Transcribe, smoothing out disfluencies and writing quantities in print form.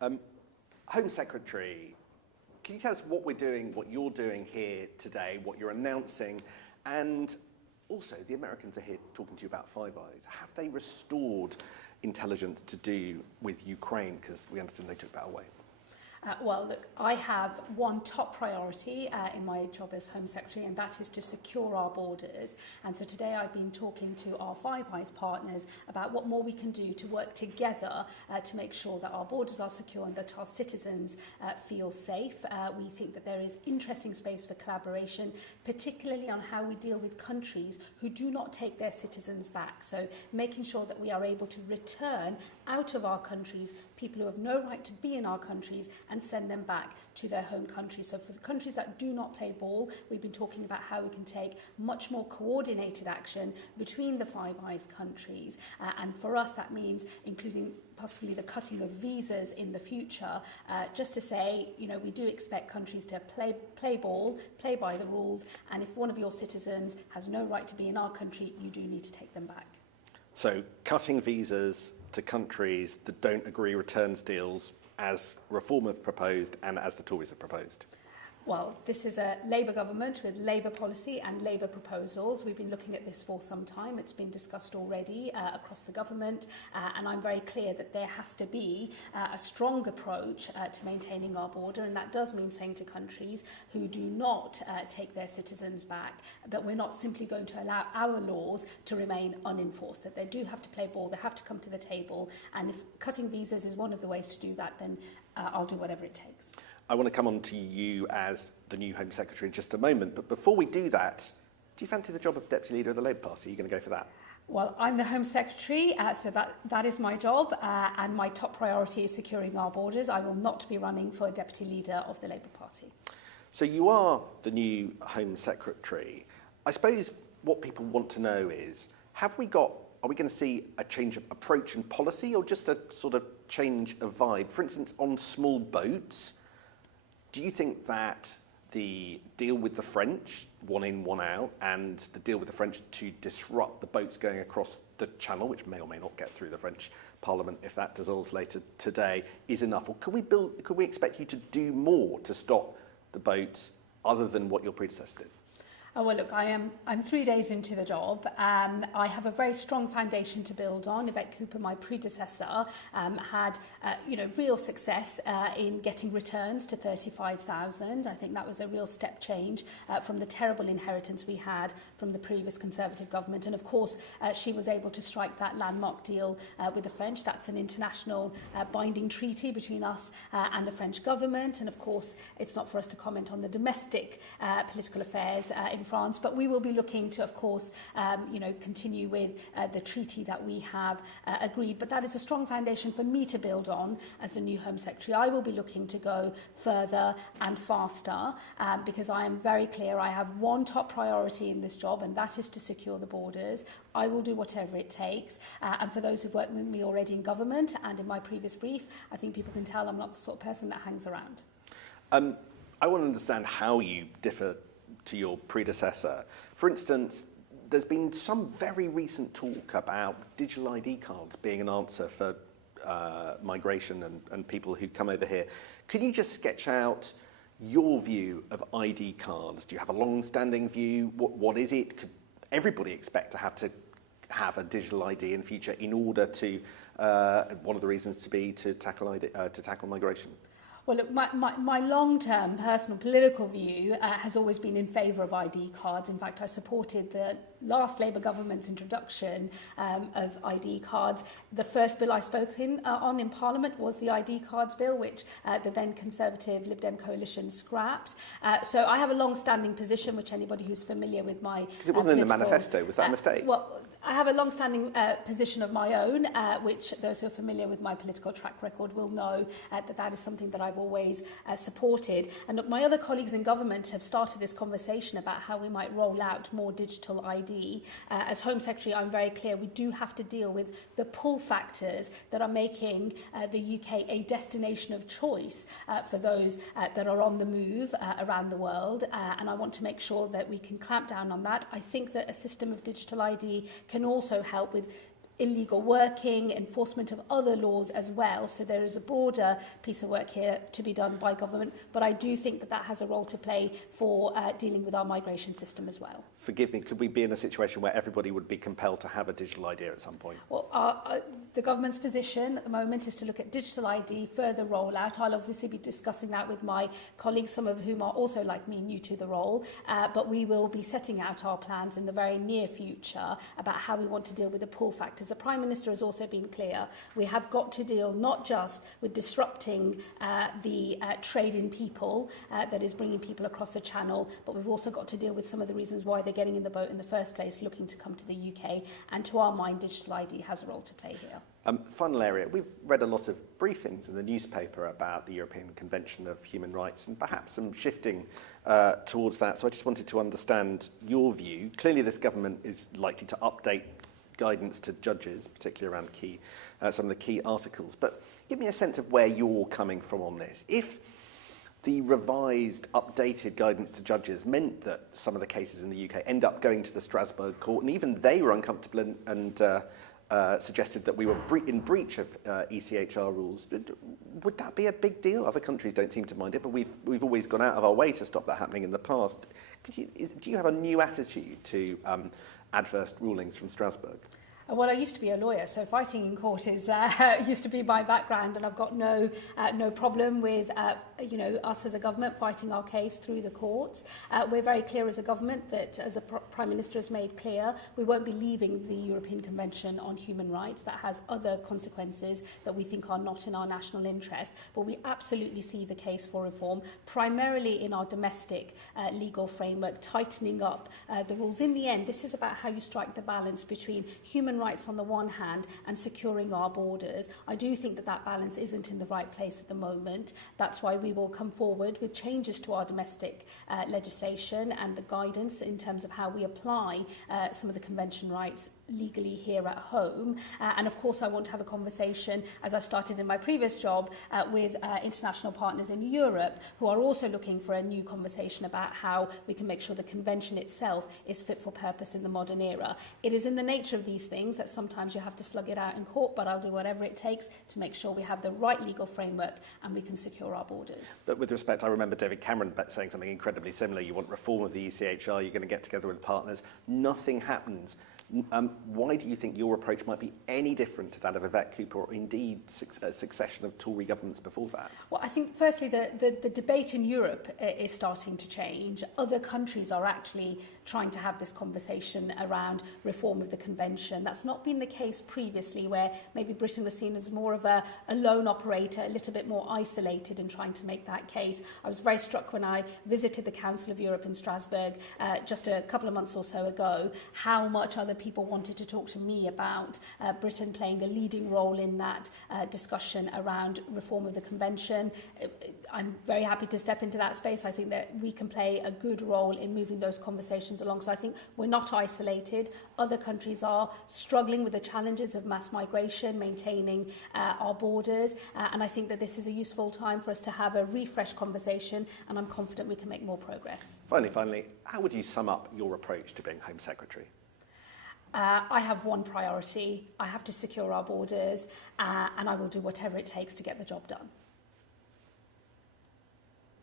Home Secretary, can you tell us what we're doing, what you're doing here today, what you're announcing, and also the Americans are here talking to you about Five Eyes. Have they restored intelligence to do with Ukraine? Because we understand they took that away. Well, look, I have one top priority in my job as Home Secretary, and that is to secure our borders. And so today I've been talking to our Five Eyes partners about what more we can do to work together to make sure that our borders are secure and that our citizens feel safe. We think that there is interesting space for collaboration, particularly on how we deal with countries who do not take their citizens back. So making sure that we are able to return out of our countries people who have no right to be in our countries and send them back to their home countries. So for the countries that do not play ball, we've been talking about how we can take much more coordinated action between the Five Eyes countries. And for us, that means including possibly the cutting of visas in the future, just to say, you know, we do expect countries to play ball, play by the rules, and if one of your citizens has no right to be in our country, you do need to take them back. So cutting visas to countries that don't agree returns deals as Reform have proposed and as the Tories have proposed? Well, this is a Labour government with Labour policy and Labour proposals. We've been looking at this for some time. It's been discussed already across the government, and I'm very clear that there has to be a strong approach to maintaining our border, and that does mean saying to countries who do not take their citizens back that we're not simply going to allow our laws to remain unenforced, that they do have to play ball, they have to come to the table, and if cutting visas is one of the ways to do that, then I'll do whatever it takes. I want to come on to you as the new Home Secretary in just a moment, but before we do that, do you fancy the job of Deputy Leader of the Labour Party? Are you going to go for that? Well, I'm the Home Secretary, so that is my job, and my top priority is securing our borders. I will not be running for Deputy Leader of the Labour Party. So you are the new Home Secretary. I suppose what people want to know is, are we going to see a change of approach and policy, or just a sort of change of vibe? For instance, on small boats, do you think that the deal with the French, one in, one out, and the deal with the French to disrupt the boats going across the Channel, which may or may not get through the French Parliament if that dissolves later today, is enough? Or could we expect you to do more to stop the boats other than what your predecessor did? Oh, well, look, I'm 3 days into the job. I have a very strong foundation to build on. Yvette Cooper, my predecessor, had real success in getting returns to 35,000. I think that was a real step change from the terrible inheritance we had from the previous Conservative government. And of course, she was able to strike that landmark deal with the French. That's an international binding treaty between us and the French government. And of course, it's not for us to comment on the domestic political affairs in France, but we will be looking to, of course, continue with the treaty that we have agreed. But that is a strong foundation for me to build on as the new Home Secretary. I will be looking to go further and faster because I am very clear I have one top priority in this job, and that is to secure the borders. I will do whatever it takes. And for those who've worked with me already in government and in my previous brief, I think people can tell I'm not the sort of person that hangs around. I want to understand how you differ to your predecessor. For instance, there's been some very recent talk about digital ID cards being an answer for migration and people who come over here. Could you just sketch out your view of ID cards? Do you have a long-standing view? What is it? Could everybody expect to have a digital ID in the future in order to, one of the reasons to be to tackle migration? Well, look, my long-term personal political view has always been in favour of ID cards. In fact, I supported the last Labour government's introduction of ID cards. The first bill I spoke on in Parliament was the ID cards bill, which the then Conservative Lib Dem coalition scrapped. So I have a long-standing position, which anybody who's familiar with my because it wasn't in the manifesto, was that a mistake? Well, I have a long-standing position of my own, which those who are familiar with my political track record will know that is something that I've always supported. And look, my other colleagues in government have started this conversation about how we might roll out more digital ID. As Home Secretary, I'm very clear we do have to deal with the pull factors that are making the UK a destination of choice for those that are on the move around the world. And I want to make sure that we can clamp down on that. I think that a system of digital ID can also help with illegal working, enforcement of other laws as well. So there is a broader piece of work here to be done by government, but I do think that that has a role to play for dealing with our migration system as well. Forgive me, could we be in a situation where everybody would be compelled to have a digital ID at some point? Well, the government's position at the moment is to look at digital ID, further rollout. I'll obviously be discussing that with my colleagues, some of whom are also, like me, new to the role, but we will be setting out our plans in the very near future about how we want to deal with the pull factors. The Prime Minister has also been clear. We have got to deal not just with disrupting the trade in people that is bringing people across the channel, but we've also got to deal with some of the reasons why they're getting in the boat in the first place, looking to come to the UK. And to our mind, digital ID has a role to play here. Final area, we've read a lot of briefings in the newspaper about the European Convention of Human Rights and perhaps some shifting towards that. So I just wanted to understand your view. Clearly this government is likely to update guidance to judges, particularly around some of the key articles. But give me a sense of where you're coming from on this. If the revised, updated guidance to judges meant that some of the cases in the UK end up going to the Strasbourg court, and even they were uncomfortable and suggested that we were in breach of ECHR rules, would that be a big deal? Other countries don't seem to mind it, but we've always gone out of our way to stop that happening in the past. Do you have a new attitude to adverse rulings from Strasbourg? Well, I used to be a lawyer, so fighting in court is used to be my background, and I've got no problem with us as a government fighting our case through the courts. We're very clear as a government that, as the Prime Minister has made clear, we won't be leaving the European Convention on Human Rights. That has other consequences that we think are not in our national interest, but we absolutely see the case for reform, primarily in our domestic legal framework, tightening up the rules. In the end, this is about how you strike the balance between human rights on the one hand and securing our borders. I do think that that balance isn't in the right place at the moment. That's why we will come forward with changes to our domestic legislation and the guidance in terms of how we apply some of the convention rights legally here at home. And of course I want to have a conversation, as I started in my previous job, with international partners in Europe who are also looking for a new conversation about how we can make sure the convention itself is fit for purpose in the modern era. It is in the nature of these things that sometimes you have to slug it out in court, but I'll do whatever it takes to make sure we have the right legal framework and we can secure our borders. But with respect, I remember David Cameron saying something incredibly similar. You want reform of the ECHR, you're going to get together with partners. Nothing happens. Why do you think your approach might be any different to that of Yvette Cooper or indeed a succession of Tory governments before that? Well, I think firstly the debate in Europe is starting to change. Other countries are actually trying to have this conversation around reform of the convention. That's not been the case previously, where maybe Britain was seen as more of a lone operator, a little bit more isolated in trying to make that case. I was very struck when I visited the Council of Europe in Strasbourg just a couple of months or so ago, how much other people wanted to talk to me about Britain playing a leading role in that discussion around reform of the convention. I'm very happy to step into that space. I think that we can play a good role in moving those conversations along. So I think we're not isolated. Other countries are struggling with the challenges of mass migration, maintaining our borders. And I think that this is a useful time for us to have a refreshed conversation, and I'm confident we can make more progress. Finally, how would you sum up your approach to being Home Secretary? I have one priority. I have to secure our borders, and I will do whatever it takes to get the job done.